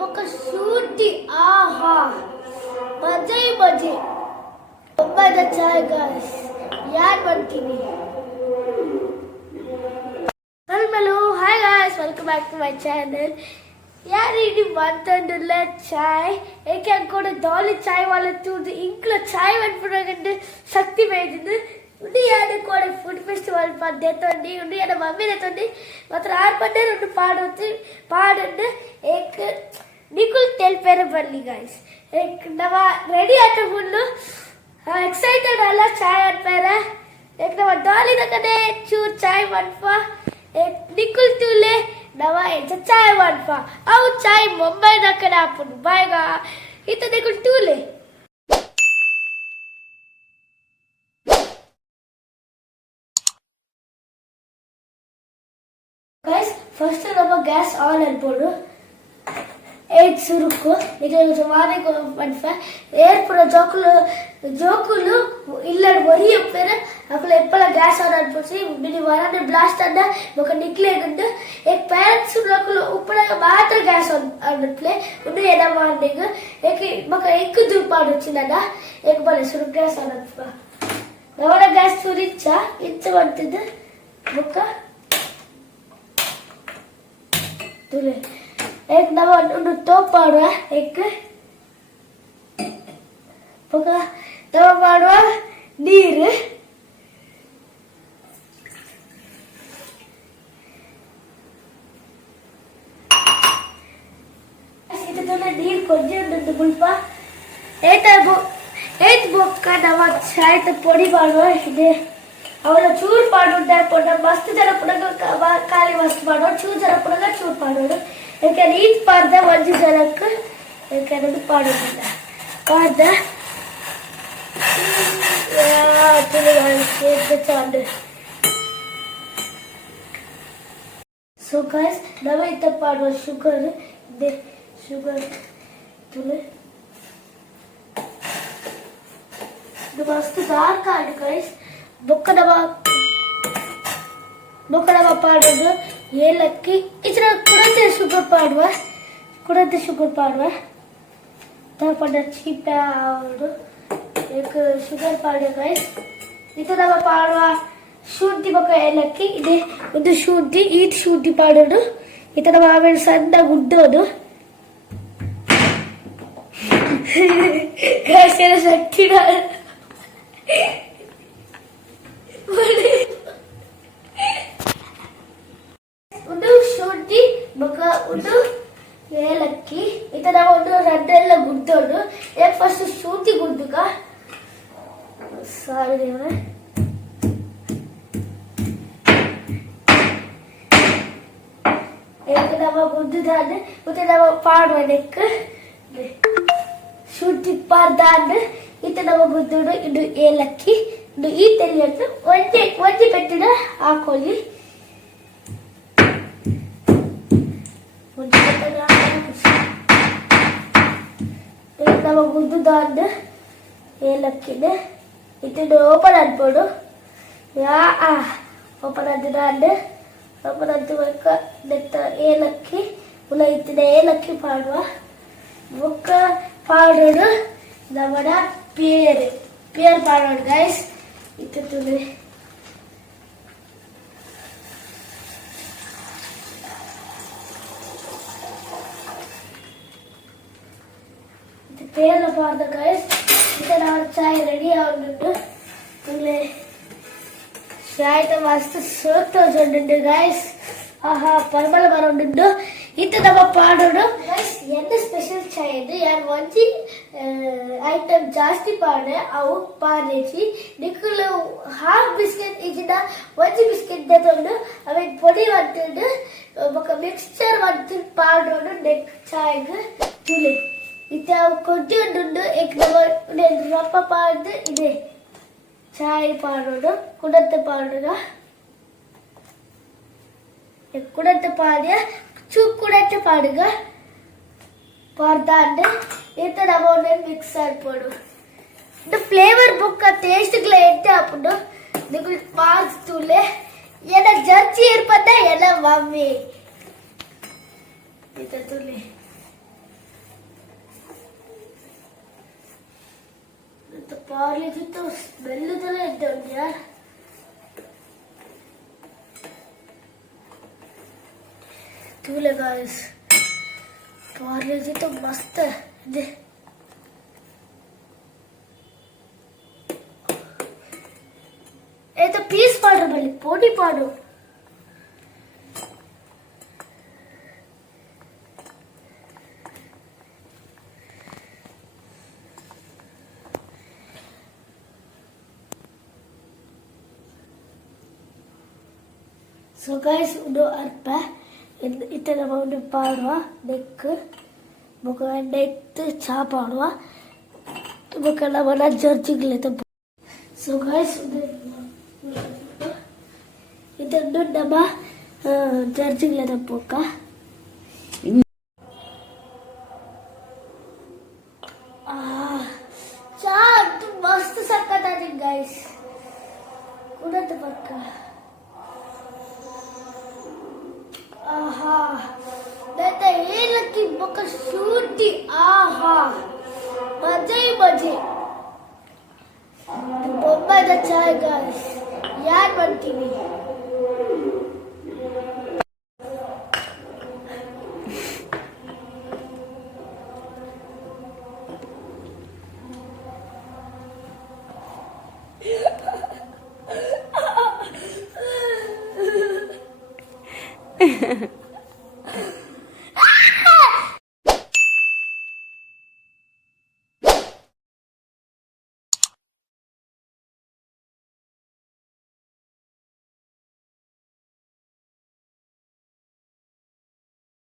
ఒక ಶೂಟಿ ಆಹಾ ಮಜೆ ಮಜೆ ಒಬ್ಬದ ಚಾಯ್ ಗಾಯ್ಸ್ ಯಾರು ಬರ್ತೀನಿ hello hi guys welcome back to my channel यार ఇది వంటండుల చాయ్ ఏకే కూడా దాలి చాయ్ వాళ్ళ చూడు ఇంట్లో చాయ్ వండుకుంటే శక్తి వేయింది ఉండి యాడ కూడా ఫుడ్ ఫెస్టివల్ పద్ధతి ఉండి యాడ మమ్మీ దేతోండి మాత్రం ఆర్ పడ్డే రెండు పాడండి एक निकुल तेल पेरे बल्ली गाइस एक नवा रेडी आते फुल्लू एक्साइटेड आला चाय अनपेरा एक नवा डाली नकने चूर चाय वनपा एक निकुल तुले नवा एज चाय वनपा आउ चाय मुंबई नकने अपन बायगा इतो निकुल तुले गाइस फर्स्ट नवा गैस ऑन अनपोडु एक सुरुको इधर जवाने को बनफा एयर पूरा जोकुलु इल्लड वरी अप्पेरे अकल एप्पला gas on अनपोसी Binny Varane blast अंदा ఒక నిక్లేగుండు एक पैरेंट्स लोकल ऊपर मात्र गैस ऑन अनप्ले उन्नु एदा मार्निंग एक मक एक दुपाड వచ్చిందడా एक बले सुरु गैस ऑन अनपा नवरा गैस सुरिच्चा इंच ಬಂತಿದೆ मुक्क तुले एक नवा तो पाड़वा एक पका तवा पाड़वा नीर इते तो नीर कोजे उंटु बुल्पा एत बोक्का नवा चाय तो पोड़ी पाड़वा इदे ಅವರ ಚೂರ್ ಪಾಡುಂಟೆ ಪೊಡ ಮಸ್ತ್ ಜನ ಪುಡಗ ಕಾಲಿ ಮಸ್ತ್ ಪಾಡೋ ಚೂರ್ ಜನ ಪುಡಗ ಚೂರ್ ಪಾಡೋಡು ಏಕೆ ನೀಟ್ ಪಾಡ್ದ ಒಂಜಿ ಜನಕ್ಕೆ ಏಕೆ ಅದು ಪಾಡುಂಟ ಪಾಡ್ದ ಚಾಂಡ್ ಸೊ गाइस नवे इत्त पाडुವ ಶುಗರ್ ಇದೆ ಶುಗರ್ ತುಲೆ ಇದು ಮಸ್ತ್ ಡಾರ್ಕ್ ಆಗಿದೆ गाइस ಬೊಕ್ಕಡವ ಪಾಡೋದು ಏಲಕ್ಕಿ ಇತರ ಕುಡತೆ ಶುಗರ್ ಪಾಡುವ ತಾಪಡ ಚೀಪೆ ಆವಡು एक ಶುಗರ್ ಪಾಡ್ಯ गाइस ಇತರ ಪಾಡುವ ಶುಂಠಿ ಬೊಕ್ಕ ಏಲಕ್ಕಿ ಇದೆ ಒಂದು ಶುಂಠಿ ಈಟ್ ಶುಂಠಿ ಪಾಡೋದು ಇತರ ಆಮೇಲೆ ಸಣ್ಣ ಗುಡ್ಡೋದು ಗಾಸಿನ ಶಕ್ತಿ ಉಂಡು ಶುಂಠಿ ಬೊಕ್ಕ ಉಂಡು ಏಲಕ್ಕಿ ಇತರ ಒಂದು ರಡ್ಡೆಲ್ಲ ಗುಡ್ಡೋಡು ಏಕ್ ಫಸ್ಟ್ ಶುಂಠಿ ಗುಡ್ದುಕ ಸಾರಿ ದೇವ್ರೆ ಏಕ್ ನವ ಗುಡ್ದುದಾಂಡ್ ಮತ್ತೆ ನವ ಪಾಡುವ ನೆಕ್ ಶುಂಠಿ ಪಾಡ್ದಾಂಡ್ ಇತ ನವ ಗುಡ್ದುಡು ಇದು ಏಲಕ್ಕಿ ಈ ತೆಲಿಯನ್ನು ಒಂಜಿ ಪೆಟ್ಟಿನ ಹಾಕೊಳ್ಳಿ ನಮ್ಮ ಗುದ್ದುದಾಂಡ್ ಏಲಕ್ಕಿನ ಇತ್ತಿನ ಓಪನ್ ಅನ್ಪೋಡು ಓಪನ್ ಅದ್ದಾಂಡ್ ಓಪನ್ ಅದ್ದುವಕ್ಕ ನೆತ್ತ ಏಲಕ್ಕಿ ಉಲ ಇತ್ತಿನ ಏಲಕ್ಕಿ ಪಾಡುವ ಬೊಕ್ಕ ಪಾಡೋಡು ನಮ್ಮಡ ಪೇರ್ ಪಾಡೋಡು ಗೈಸ್ इतने तुले पेड़ पार्द गाइस इतना चाय रेडी आउंडु तुले चाय तो मस्त सोत जोंडु गाइस आहा परमल बरोंडु इतना ನಮ್ಮ ಪಾಡೋಡು गाइस ಎಂತ ಸ್ಪೆಷಲ್ ಚಾಯ್ ಇದೆ ಯಾರ್ ಒಂಜಿ ಐಟಮ್ ಜಾಸ್ತಿ ಪಾಡೆ ಅವು ಪಾರೇಸಿ ನಿಕುಲು ಹಾಫ್ ಬಿಸ್ಕೆಟ್ ಇಜಿನ ಒಂಜಿ ಬಿಸ್ಕೆಟ್ ದೆತೊಂಡು ಅವೆ ಪೊಡಿ ವತ್ತುಂಡು ಬೊಕ ಮಿಕ್ಸ್ಚರ್ ವತ್ತು ಪಾಡೋಡು ನೆಕ್ ಚಾಯ್ಗ್ ತುಲೆ ಇತ್ತೆ ಅವು ಕೊಡ್ಡಿ ಉಂಡು ಏಕ್ ನಮ್ಮ ರಪ್ಪ ಪಾಡ್ದು ಇದೆ ಚಾಯ್ ಪಾಡೋಡು ಕುಡತ್ತೆ ಪಾಡೋಡ ಕುಡತ್ತೆ ಪಾಡ್ಯ ಚೂಕುಡತ್ತೆ ಪಾಡುಗ ಪಾಡ್ದಾಂಡ್ ಈತ ನಾವು ಮಿಕ್ಸ್ ಆಡ್ಪೋಡು ದ ಫ್ಲೇವರ್ ಬುಕ್ ಟೇಸ್ಟ್ ಗ್ಲ ಎಟ್ಟೆ ಹಾಪುಂಡು ನಿಗುಲ್ ಪಾಸ್ ತುಲೆ ಏನ ಜರ್ಜಿ ಇರ್ಪದ ಎಲ್ಲ ಮಮ್ಮಿ ಈತ ತುಲೆ पार्ले तो स्मेल ತರ ಇದೆ यार तूले गाइस पार्ले तो मस्त है ये तो पीस पाउडर बल्ली पोडी पाडो So guys, udah apa? Itu nama udah parwa, dek, bukan dek tu cha parwa, tu bukan nama nak judging letak. So guys, udah itu udah nama judging letak poka. Cha tu mast sakit tadi guys, udah tu poka. आहा देता ये lucky बका sooty आहा मजे ही मजे तो Bombay the चाय guys यार बनती भी